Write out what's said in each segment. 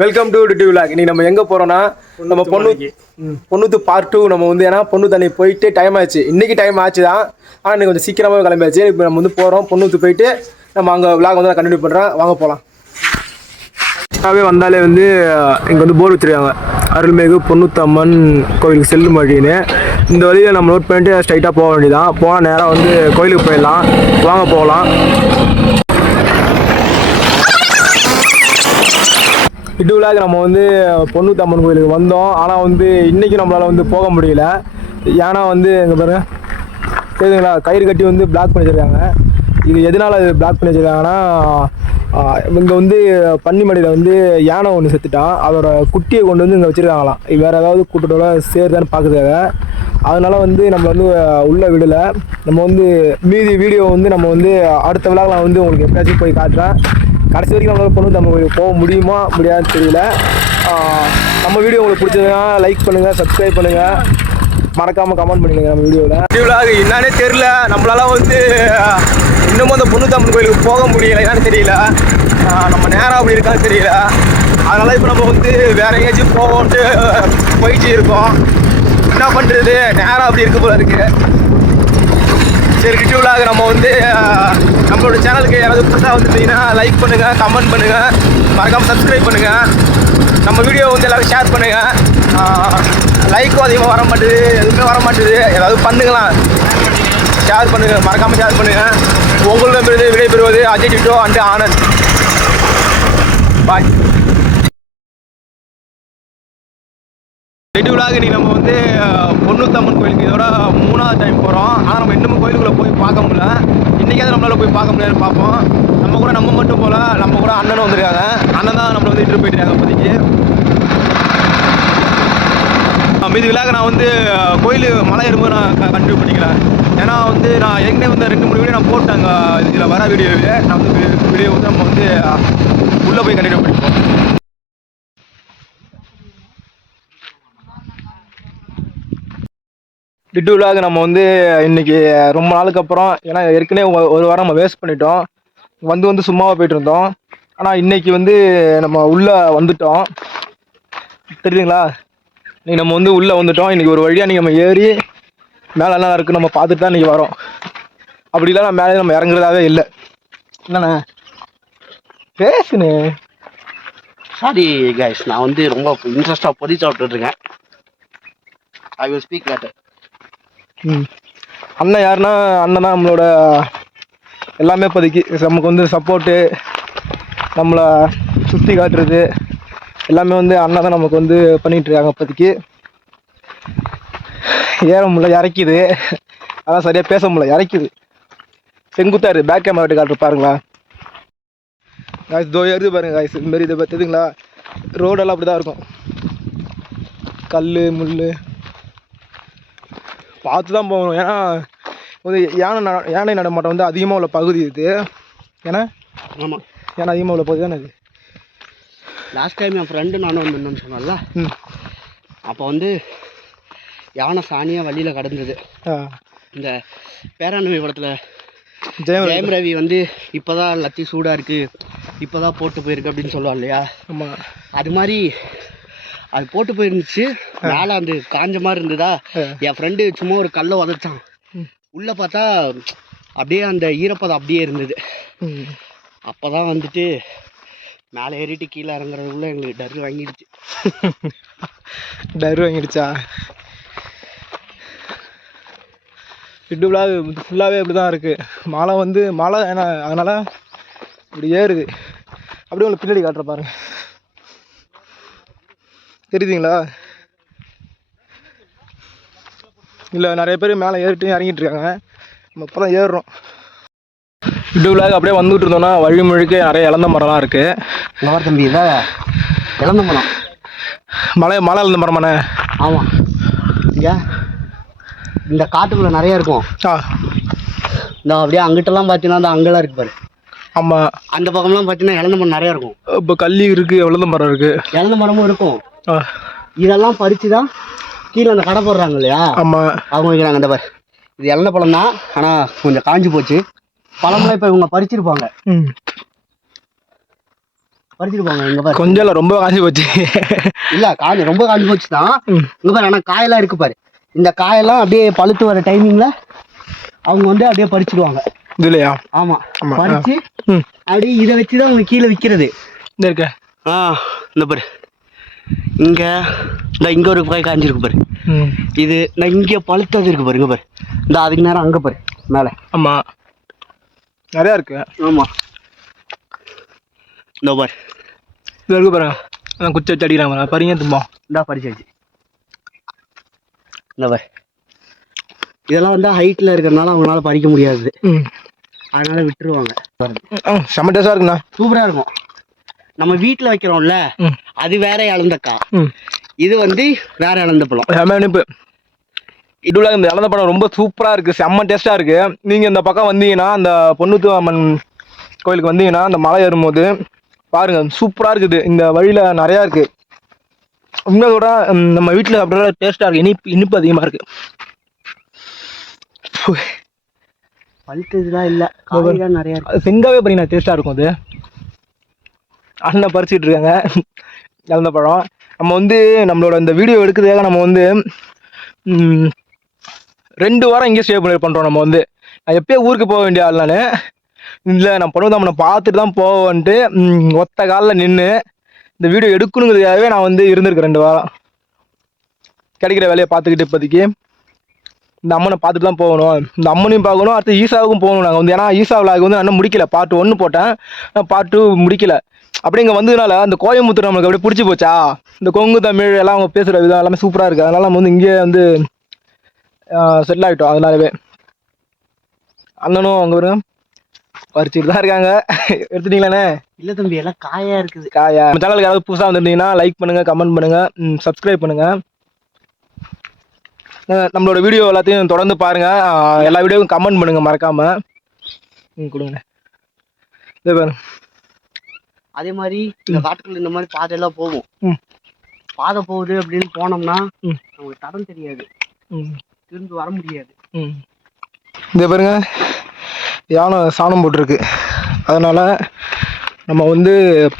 Welcome to DD vlog. இன்னைக்கு நம்ம எங்கே போகிறோன்னா நம்ம பொண்ணுத்து பார்ட் 2 நம்ம வந்து ஏன்னா பொண்ணு தண்ணி போயிட்டு டைம் ஆச்சு. இன்றைக்கி டைம் ஆச்சு தான், ஆனால் இன்னைக்கு கொஞ்சம் சீக்கிரமாகவே கிளம்பியாச்சு. இப்போ நம்ம வந்து போகிறோம் பொண்ணுத்து போயிட்டு நம்ம அங்கே விலாக் வந்து நான் கண்டினியூ பண்ணுறேன். வாங்க போகலாம். வந்தாலே வந்து இங்கே வந்து போர்டு வச்சுருக்காங்க, அருள்மிகு பொண்ணுத்தம்மன் கோவிலுக்கு செல்லும் வழின்னு. இந்த வழியில் நம்ம நோட் பண்ணிட்டு ஸ்ட்ரைட்டாக போக வேண்டியதான். போனால் நேராக வந்து கோயிலுக்கு போயிடலாம். வாங்க போகலாம். இடுவிலாக நம்ம வந்து பொண்ணுத்தம்மன் கோயிலுக்கு வந்தோம். ஆனால் வந்து இன்றைக்கி நம்மளால் வந்து போக முடியல. ஏன்னா வந்து இங்கே பாருங்க தெரியுதுங்களா, கயிறு கட்டி வந்து பிளாக் பண்ணி வச்சுருக்காங்க. இது எதனால் அது பிளாக் பண்ணி வச்சுருக்காங்கன்னா, இங்கே வந்து பன்னிமடியில் வந்து யானை ஒன்று செத்துட்டான். அதோட குட்டியை கொண்டு வந்து இங்கே வச்சுருக்காங்களாம். வேறு ஏதாவது கூட்டத்தோட சேருதான்னு பார்க்குறதுக்காக. அதனால் வந்து நம்ம வந்து உள்ளே விடலை. நம்ம வந்து மீதி வீடியோ வந்து நம்ம வந்து அடுத்த விழாவில் நான் வந்து உங்களுக்கு எப்படியாச்சும் போய் காட்டுறேன். கடைசி வரைக்கும் நம்மளால் பொண்ணுத்தம்மன் கோயிலுக்கு போக முடியுமா முடியாதுன்னு தெரியல. நம்ம வீடியோ உங்களுக்கு பிடிச்சதுன்னா லைக் பண்ணுங்கள், சப்ஸ்கிரைப் பண்ணுங்கள், மறக்காமல் கமெண்ட் பண்ணுங்க. நம்ம வீடியோவில் என்னன்னே தெரில, நம்மளால வந்து இன்னமும் அந்த பொண்ணுத்தம்மன் கோயிலுக்கு போக முடியல. என்னன்னு தெரியல, நம்ம நேரம் அப்படி இருக்கான்னு தெரியல. அதனால் இப்போ நம்ம வந்து வேறு எங்கேயாச்சும் போயிட்டு இருக்கோம். என்ன பண்ணுறது, நேரம் அப்படி இருக்க போல இருக்குது. சரி, டிடிவிலாக நம்ம வந்து நம்மளோட சேனலுக்கு யாராவது புதுசாக வந்துட்டீங்கன்னா லைக் பண்ணுங்கள், கமெண்ட் பண்ணுங்கள், மறக்காமல் சப்ஸ்கிரைப் பண்ணுங்கள். நம்ம வீடியோ வந்து எல்லோரும் ஷேர் பண்ணுங்கள். லைக்கும் அதிகமாக வர மாட்டுது, எதுவுமே வர மாட்டுது. ஏதாவது பண்ணுங்களேன், ஷேர் பண்ணுங்கள், மறக்காமல் ஷேர் பண்ணுங்கள். உங்களிடமிருந்து விடைபெறுவது அஜய் டிட்டோ அண்ட் ஆனந்த். பாய். டிடிவிலாக இன்னைக்கு நம்ம வந்து பொண்ணுத்தம்மன் கோயிலுக்கு இதோட 3வது டைம் போகிறோம். ஆனால் நம்ம இன்னமும் கோயிலுக்குள்ளே போய் பார்க்க முடியல. இன்றைக்காவது நம்மளால் போய் பார்க்க முடியாதுன்னு பார்ப்போம். நம்ம மட்டும் போல, நம்ம கூட அண்ணனும் வந்துருக்காங்க. அண்ணன் தான் நம்மளை வந்து இட்டு போயிட்டுருக்காங்க இப்போதைக்கு. மீதி விழாக்க நான் வந்து கோயில் மலை ஏறும்போது நான் கண்டினியூ பண்ணிக்கிறேன். ஏன்னா வந்து நான் ஏற்கனவே வந்து 2-3 வீடியோ நான் போட்டாங்க. இதில் வர வீடியோவே நான் வந்து வீடியோ வந்து நம்ம வந்து உள்ளே போய் கண்டினியூ பண்ணிப்போம். டிடிவிலாக நம்ம வந்து இன்றைக்கி ரொம்ப நாளுக்கு அப்புறம், ஏன்னா ஏற்கனவே ஒரு வாரம் நம்ம வேஸ்ட் பண்ணிட்டோம். வந்து சும்மாவாக போயிட்டு இருந்தோம். ஆனால் இன்றைக்கி வந்து நம்ம உள்ளே வந்துட்டோம். தெரியுதுங்களா, இன்றைக்கி நம்ம வந்து உள்ளே வந்துட்டோம். இன்றைக்கி ஒரு வழியாக நீங்கள் நம்ம ஏறி மேலே என்ன இருக்குது நம்ம பார்த்துட்டு தான் இன்றைக்கி வரோம். அப்படிலாம் நான் மேலே நம்ம இறங்குறதாவே இல்லை. என்னண்ணே பேசுனே. சாரி கைஸ், நான் வந்து ரொம்ப இன்ட்ரெஸ்டாக பொதி சாப்பிட்டுருக்கேன். I will speak later. அண்ணன் யாருன்னா, அண்ணன் தான் நம்மளோட எல்லாமே. இப்போதைக்கு நமக்கு வந்து சப்போர்ட்டு, நம்மளை சுற்றி காட்டுறது எல்லாமே வந்து அண்ணன் தான் நமக்கு வந்து பண்ணிகிட்ருக்காங்க. இப்போதைக்கு ஏற முடியல, இறக்கிது. அதான் சரியாக பேச முடியல, இறக்கிது. செங்குத்தாரு. பேக் கேமரா விட்டு காட்டுற பாருங்களா காய்ஸ், தோ ஏறுது பாருங்க காய்ஸ். இதுமாரி இதை பார்த்துதுங்களா, ரோடெல்லாம் அப்படி தான் இருக்கும். கல் முள் பார்த்து தான் போகணும். ஏன்னா வந்து யானை நடமாட்டம் வந்து அதிகமாக உள்ள பகுதி இது. ஏன்னா ஆமாம், ஏன்னா அதிகமாக உள்ள பகுதி தானே இது. லாஸ்ட் டைம் என் ஃப்ரெண்டு நானும் வந்தேன்னு சொன்னால, அப்போ வந்து யானை சாணியாக வழியில் கடந்தது. இந்த பேராண்மை படத்தில் ஜெயம் ரவி வந்து இப்போ தான் லத்தி சூடாக இருக்குது, இப்போ தான் போட்டு போயிருக்கு அப்படின்னு சொல்லுவாள் இல்லையா? ஆமாம், அது மாதிரி அது போட்டு போயிருந்துச்சு. மேலே அந்த காஞ்ச மாதிரி இருந்ததா, என் ஃப்ரெண்டு சும்மா ஒரு கல்லை உதச்சான். உள்ளே பார்த்தா அப்படியே அந்த ஈரப்பதம் அப்படியே இருந்தது. அப்போ தான் வந்துட்டு மேலே ஏறிட்டு கீழே இறங்குறதுக்குள்ளே எங்களுக்கு டர் வாங்கிடுச்சு. டர் வாங்கிடுச்சா? டிடிவிலாக ஃபுல்லாகவே இப்படி தான் இருக்குது. மழை வந்து மழை, ஏன்னா அதனால் இப்படி ஏறுது. அப்படியே உங்களுக்கு பின்னாடி காட்டுற பாருங்க, தெரியுதுங்களா? இல்லை, நிறைய பேர் மேலே ஏறிட்டு இறங்கிட்டு இருக்காங்க. நம்ம இப்போ தான் ஏறுறோம். டிடிவிலாக அப்படியே வந்துகிட்டு இருந்தோம்னா வழி முழுக்க நிறைய இழந்த மரம்லாம் இருக்குது. இந்த தம்பி இதான் இழந்த மரம். மழை இழந்த மரமாண்ணே? ஆமாம், ஏன் இந்த காட்டுக்குள்ளே நிறையா இருக்கும். இந்த அப்படியே அங்கிட்டலாம் பார்த்தீங்கன்னா அந்த அங்கெல்லாம் இருக்குது பாரு. ஆமாம், அந்த பக்கம்லாம் பார்த்தீங்கன்னா இழந்த மரம் நிறையா இருக்கும். இப்போ கள்ளி இருக்குது, இழந்த மரம் இருக்குது, இழந்த மரமும் இருக்கும். இதெல்லாம் பறித்து தான் கீழே அந்த கடை போடுறாங்க இல்லையா? ஆமாம், அவங்க வைக்கிறாங்க. அந்த பாரு, இது இழந்த பழம் தான், ஆனால் கொஞ்சம் காஞ்சி போச்சு. பழம்லாம் இப்போ இவங்க பறிச்சிருப்பாங்க. பறிச்சுட்டு போங்க. இங்க பாரு, கொஞ்சம் இல்லை, ரொம்ப காஞ்சி போச்சு. இல்ல காஞ்சி ரொம்ப காஞ்சி போச்சு தான். இங்க பாரு, ஆனா காயெல்லாம் இருக்கு பாரு. இந்த காயெல்லாம் அப்படியே பழுத்து வர டைமிங்ல அவங்க வந்து அப்படியே பறிச்சிடுவாங்க. இதுலையா? ஆமா, ஆமா. பறிச்சு அப்படியே இதை வச்சுதான் அவங்க கீழே விற்கிறது. இந்த இருக்க இந்த பாரு, இங்க ஒரு காய் காஞ்சிருக்கு பாரு. இது நான் இங்க பழுத்தது இருக்கு பாருங்க பாரு. இந்த அதுக்கு நேரம் அங்க பாரு மேல. ஆமா, நிறையா இருக்கு. ஆமா, இந்த பாரு, இது இருக்கு பாருங்க. அதான் குச்சி வச்சு அடிக்கிறாங்க பாருங்க. தும்பா இந்தா பறிச்சாச்சு. இந்த பாரு, இதெல்லாம் வந்து ஹைட்ல இருக்கிறதுனால அவங்களால பறிக்க முடியாது, அதனால விட்டுருவாங்க. செம்ம டேஸ்டா இருக்குண்ணா, சூப்பரா இருக்கும். நம்ம வீட்டுல வைக்கிறோம்ல, அது வேற இழந்தக்கா, இது வந்து வேற இழந்த பழம். செம்ம இனிப்பு. இதுல இந்த இழந்த பழம் ரொம்ப சூப்பரா இருக்கு, செம்ம டேஸ்டா இருக்கு. நீங்க இந்த பக்கம் வந்தீங்கன்னா, அந்த பொன்னுத்து அம்மன் கோயிலுக்கு வந்தீங்கன்னா, அந்த மலை ஏறும்போது பாருங்க, சூப்பரா இருக்குது. இந்த வழியில நிறையா இருக்கு. உண்மையோட நம்ம வீட்டுல சாப்பிட்ற டேஸ்டா இருக்கு. இனிப்பு அதிகமா இருக்கு. பழுத்ததுலாம் இல்ல, காய்தான் நிறைய இருக்கு. செங்காவே பாத்தீங்கன்னா டேஸ்டா இருக்கும். அது அண்ணன் பறிச்சுட்டு இருக்காங்க இழந்த பழம். நம்ம வந்து நம்மளோட இந்த வீடியோ எடுக்கிறதுக்காக நம்ம வந்து 2 வாரம் இங்கே ஸ்டே பண்ணுறோம். நம்ம வந்து நான் எப்பயோ ஊருக்கு போக வேண்டிய ஆள் நான். இல்லை, நான் பொண்ணுதாமனை பார்த்துட்டு தான் போவேன்ட்டு ஒத்த காலில் நின்று இந்த வீடியோ எடுக்கணுங்கிறதுக்காகவே நான் வந்து இருந்திருக்கேன் 2 வாரம். கிடைக்கிற வேலையை பார்த்துக்கிட்டு இப்போதைக்கு இந்த அம்மனை பார்த்துட்டு தான் போகணும். இந்த அம்மனையும் பார்க்கணும், அடுத்து ஈசாவுக்கும் போகணும். நாங்கள் வந்து ஏன்னா ஈசா விழாவுக்கு வந்து நான் முடிக்கல, பார்ட் 1 போட்டேன், பார்ட் 2 முடிக்கல. அப்படி இங்கே வந்ததுனால அந்த கோயம்புத்தூர் நம்மளுக்கு அப்படியே பிடிச்சி போச்சா. இந்த கொங்கு தமிழ் எல்லாம் அவங்க பேசுகிற விதம் எல்லாமே சூப்பராக இருக்குது. அதனால நம்ம வந்து இங்கே வந்து செட்டில் ஆகிட்டோம். அதனாலவே அண்ணனும் அவங்க வருங்க பறிச்சுட்டு தான் இருக்காங்க. எடுத்துட்டீங்களாண்ணே? இல்லை தம்பி, எல்லாம் காயா இருக்குது. காயா? நம்ம சேனலுக்கு யாராவது புதுசாக வந்துருந்தீங்கன்னா லைக் பண்ணுங்கள், கமெண்ட் பண்ணுங்கள், சப்ஸ்கிரைப் பண்ணுங்கள். நம்மளோட வீடியோ எல்லாத்தையும் தொடர்ந்து பாருங்கள். எல்லா வீடியோவும் கமெண்ட் பண்ணுங்கள் மறக்காமல். கொடுங்க. இதே பாருங்க, அதே மாதிரி இந்த காட்டுக்குள்ள இந்த மாதிரி பாதையெல்லாம் போகும். பாதை போகுது அப்படின்னு போனோம்னா நமக்கு தடம் தெரியாது, திரும்பி வர முடியாது. இதே பாருங்க, யானை சாணம் போட்டிருக்கு. அதனால் நம்ம வந்து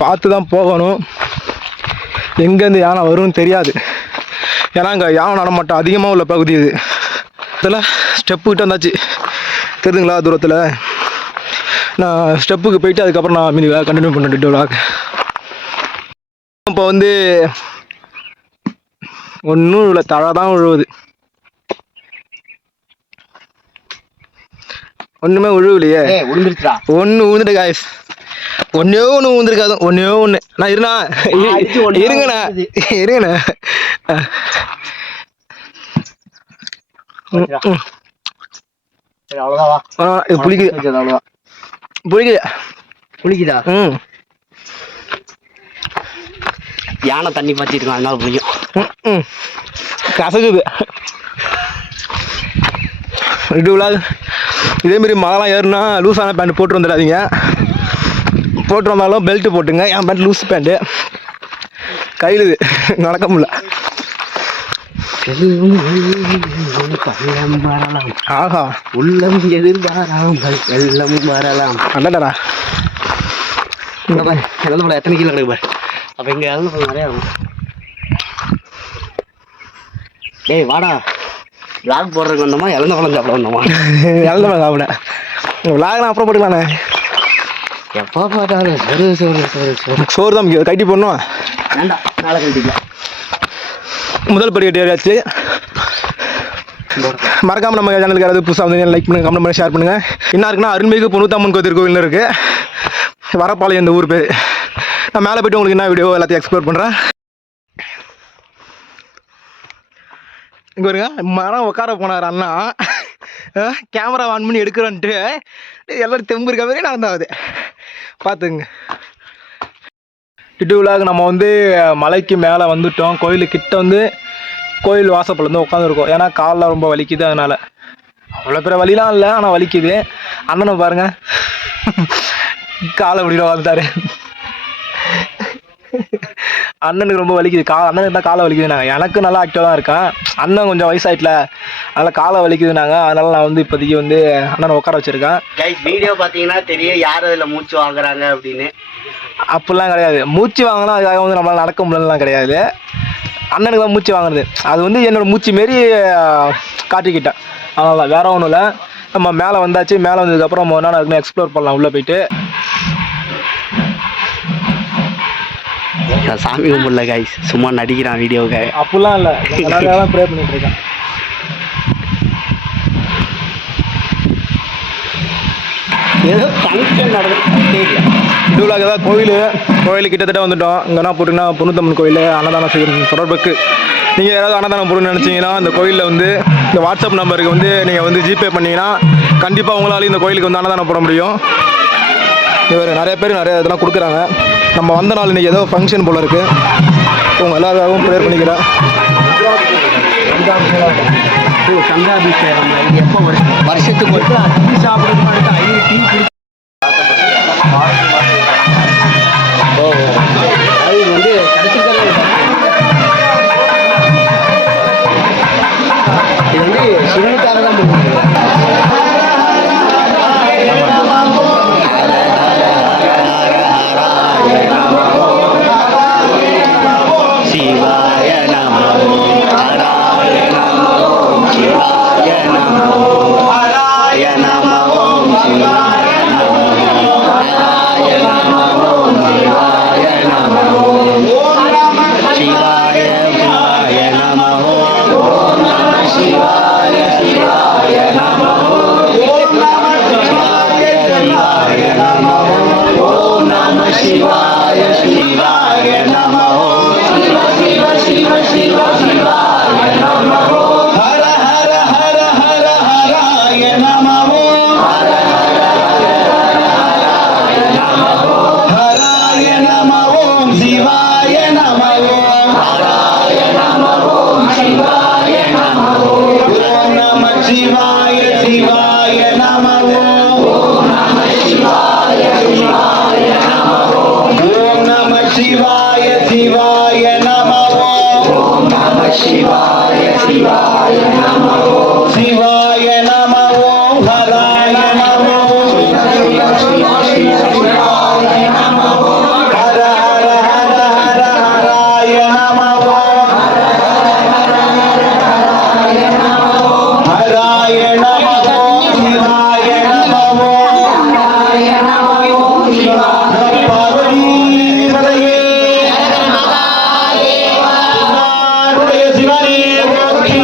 பார்த்து தான் போகணும். எங்கேருந்து யானை வரும்னு தெரியாது. ஏன்னா அங்கே யானை நடமாட்டம் அதிகமாக உள்ள பகுதி இது. இதில் ஸ்டெப்பு கிட்ட வந்தாச்சு, தெரியுதுங்களா தூரத்தில். நான் ஸ்டெப்புக்கு போயிட்டு அதுக்கப்புறம் நான் மீதி கண்டினியூ பண்ணிட்டு விளாக். இப்போ வந்து ஒன்றும் இல்லை, தழை தான் விழுவுது, ஒன்றுமே விழுவலையே. விழுந்துருச்சா? ஒன்று விழுந்துட்டு காய்ஸ், ஒன்றே ஒன்று விழுந்துருக்காது, ஒன்றே ஒன்று. நான் இருங்கண்ணா இது புளிக்குதா? யானை தண்ணி பாத்திருக்கான், அதனால புளிக்கும். கசகுது. இதேமாரி மழைலாம் ஏறுனா லூஸான பேண்ட் போட்டு வந்துடாதீங்க. போட்டு வந்தாலும் பெல்ட்டு போட்டுங்க. என் பேண்ட் லூஸ் பேண்ட்டு, கையில் நடக்க முடியல. ஆஹா, உள்ளம் எதிர்பாராமல் வெள்ளம் வரலாம். அண்ணடா இழந்த பழம் எத்தனை கிலோ கிடக்கு பாரு. அப்ப இங்க இழந்த பழம் நிறைய இருக்கும். டேய் வாடா, விளாக் போடுறதுக்கு வந்தோமா இழந்த பழம் சாப்பிட வந்தோமா? இழந்த பழம் சாப்பிட விளாக் அப்புறம் போட்டுக்கலாண்ணே. எப்போ பார்த்தாலும் சோறு தான் முக்கியம். கட்டி போடணும், வேண்டாம் நாளை கட்டிக்கலாம். முதல் படி கட்டி ஏறியாச்சு. மறக்காமல் நம்ம சேனலுக்கு யாராவது புதுசாக வந்து லைக் பண்ணுங்கள், கமெண்ட் பண்ணி ஷேர் பண்ணுங்கள். என்ன இருக்குன்னா, அருள்மிகு பொன்னுத்தம்மன் கோயில் இருக்குது, வரப்பாளையம் இந்த ஊர் பேர். நான் மேலே போய்ட்டு உங்களுக்கு என்ன வீடியோ எல்லாத்தையும் எக்ஸ்ப்ளோர் பண்ணுறேன். இங்கே வருங்க, மரம் உட்கார போனார் அண்ணா, கேமரா ஆன் பண்ணி எடுக்கிறோன்ட்டு எல்லோரும் தெம்பு இருக்க மாதிரி நான் வந்தாவது பார்த்துங்க. டிட்டு விழாக்கு நம்ம வந்து மலைக்கு மேலே வந்துட்டோம். கோயிலுக்கிட்ட வந்து கோயில் வாசப்பல் வந்து உட்காந்துருக்கோம். ஏன்னா காலில் ரொம்ப வலிக்குது, அதனால். அவ்வளோ பெரிய வலிலாம் இல்லை, ஆனால் வலிக்குது. அண்ணனை பாருங்க, காலை முடியல வந்துட்டாரு. அண்ணனுக்கு ரொம்ப வலிக்குது, அண்ணனுக்கு தான் காலை வலிக்குதுனாங்க. எனக்கு நல்லா ஆக்டிவாக தான் இருக்கான். அண்ணன் கொஞ்சம் வயசாயிட்டல, அதனால் காலை வலிக்குதுனாங்க. அதனால் நான் வந்து இப்போதைக்கு வந்து அண்ணனை உட்கார வச்சுருக்கேன். கைஸ், வீடியோ பார்த்தீங்கன்னா தெரியும் யார் அதில் மூச்சு வாங்குறாங்க அப்படின்னு. அப்படிலாம் கிடையாது. மூச்சு வாங்கினா அதுக்காக வந்து நம்மளால் நடக்க முடியலாம் கிடையாது. அண்ணனுக்கு தான் மூச்சு வாங்குறது. அது வந்து என்னோடய மூச்சு மாரி காட்டிக்கிட்டேன். அதனால வேற ஒன்றும் இல்லை. நம்ம மேலே வந்தாச்சு. மேலே வந்ததுக்கப்புறம் நம்ம என்ன இருக்குன்னு எக்ஸ்ப்ளோர் பண்ணலாம் உள்ளே போயிட்டு. சாமி கும்பிடல கைஸ், சும்மா நடிக்கிறான் வீடியோவுக்கு. அப்படிலாம் இல்லை, எல்லாரும் ப்ரே பண்ணிட்டு இருக்கேன். ஏதோ ஃபங்க்ஷன் நடக்குது. இதுலாக தான் கோயில் கிட்டத்தட்ட வந்துட்டோம். இங்கே என்ன போட்டிங்கன்னா பொண்ணுத்தம்மன் கோயில் அன்னதானம் செய்யணும் தொடர்புக்கு. நீங்கள் யாராவது அன்னதானம் போடணும்னு நினச்சிங்கன்னா இந்த கோயிலில் வந்து இந்த வாட்ஸ்அப் நம்பருக்கு வந்து நீங்கள் வந்து ஜிபே பண்ணிங்கன்னா கண்டிப்பாக உங்களால் இந்த கோயிலுக்கு வந்து அன்னதானம் போட முடியும். இவர் நிறைய பேர் நிறைய இதெல்லாம் கொடுக்குறாங்க. நம்ம வந்த நாள் இன்றைக்கி ஏதோ ஃபங்க்ஷன் போல் இருக்குது. உங்கள் எல்லாருக்காகவும் ப்ரேயர் பண்ணிக்கிறேன். சங்காபிஷேகம் எப்போ வருஷத்துக்கு ஒரு டீ சாப்பிடுறது, அடுத்து 5 டீ குடி. அது வந்து கிடைச்சிருக்காங்க. இது வந்து சிவனுக்காக தான் போகுது. சிவாய நமோ ஹராய நமோ சிவாய நமோ ஹராய நமோ சிவாய நமோ ஹராய நமோ சிவாய நமோ ஓம் நம சிவாய சிவாய நமோ ஓம் நம சிவாய சிவாய நமோ ஓம் நம சிவாய சிவாய நமோ ஓம் நம சிவாய சிவாய நமோ சிவ சிவ சிவ சிவாய நமோ ஹர ஹர ஹர ஹர ஹராய நமோ ஹர ஹர ஹராய நமோ ஹராய நமோ சிவாய நமோ ஹராய நமோ சிவாய நமோ ஓம் நம சிவாய சிவாய நமோ ஓம் நம சிவாய சிவாய நமோ ஓம் நம சிவாய சிவாய நமோ ஓம் நம சிவாய சிவாய நமோ சிவாய நமோ ஹராய நமோ சிவாய நமோ ஹர ஹர ஹர ஹர ஹராய நமோ ஹராய நமோ சிவாய நமோ பார்வதி சிவனே போற்றி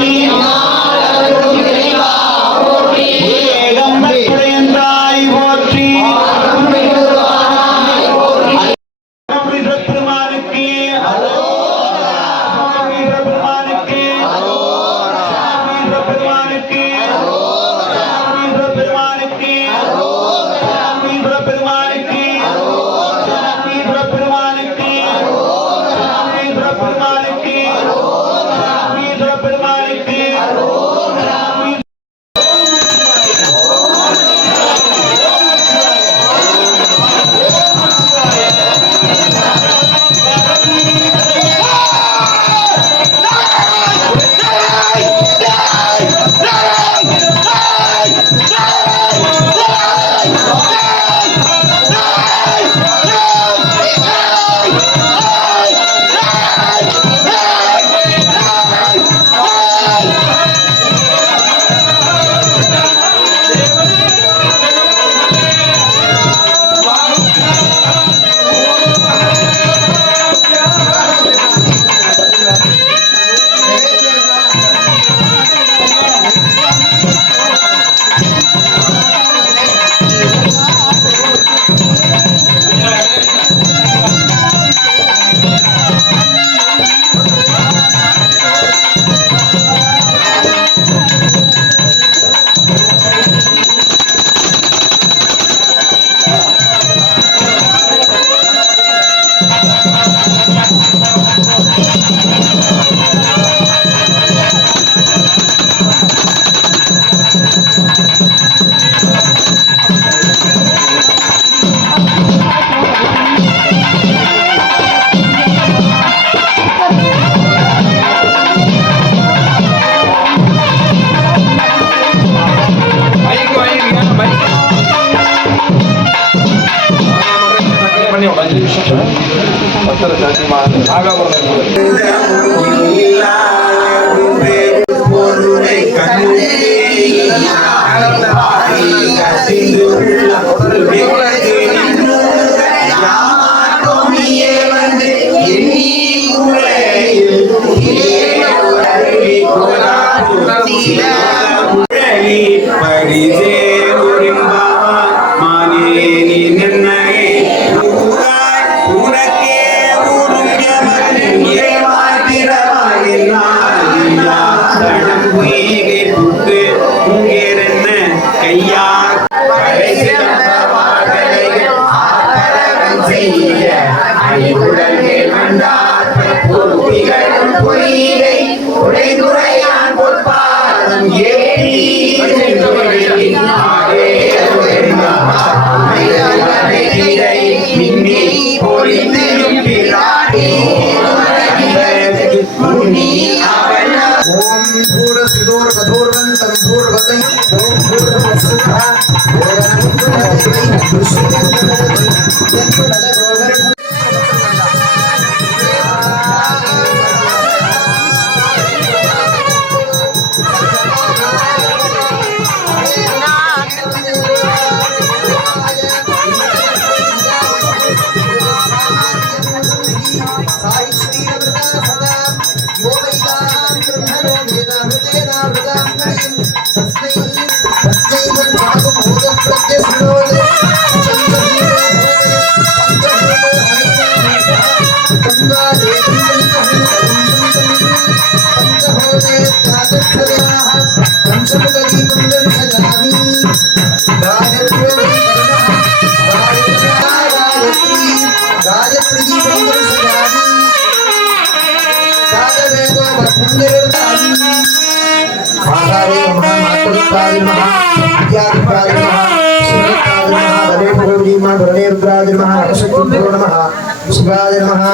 शिवाय नमः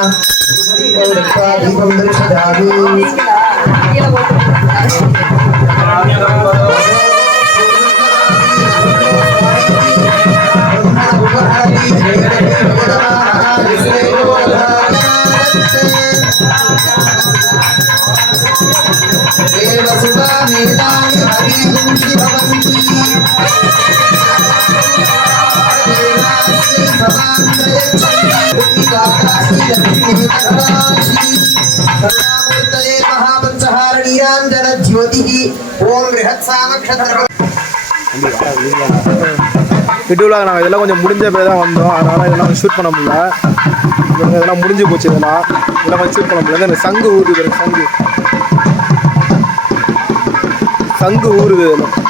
दीपं दर्शयामि வீடியோவில் நாங்கள் இதெல்லாம் கொஞ்சம் முடிஞ்ச பேர் தான் வந்தோம், அதனால் இதெல்லாம் ஷூட் பண்ண முடியல. இதெல்லாம் முடிஞ்சு போச்சு. இதெல்லாம் கொஞ்சம் ஷூட் பண்ண முடியல. இந்த சங்கு ஊறுது, சங்கு ஊறுது இதெல்லாம்.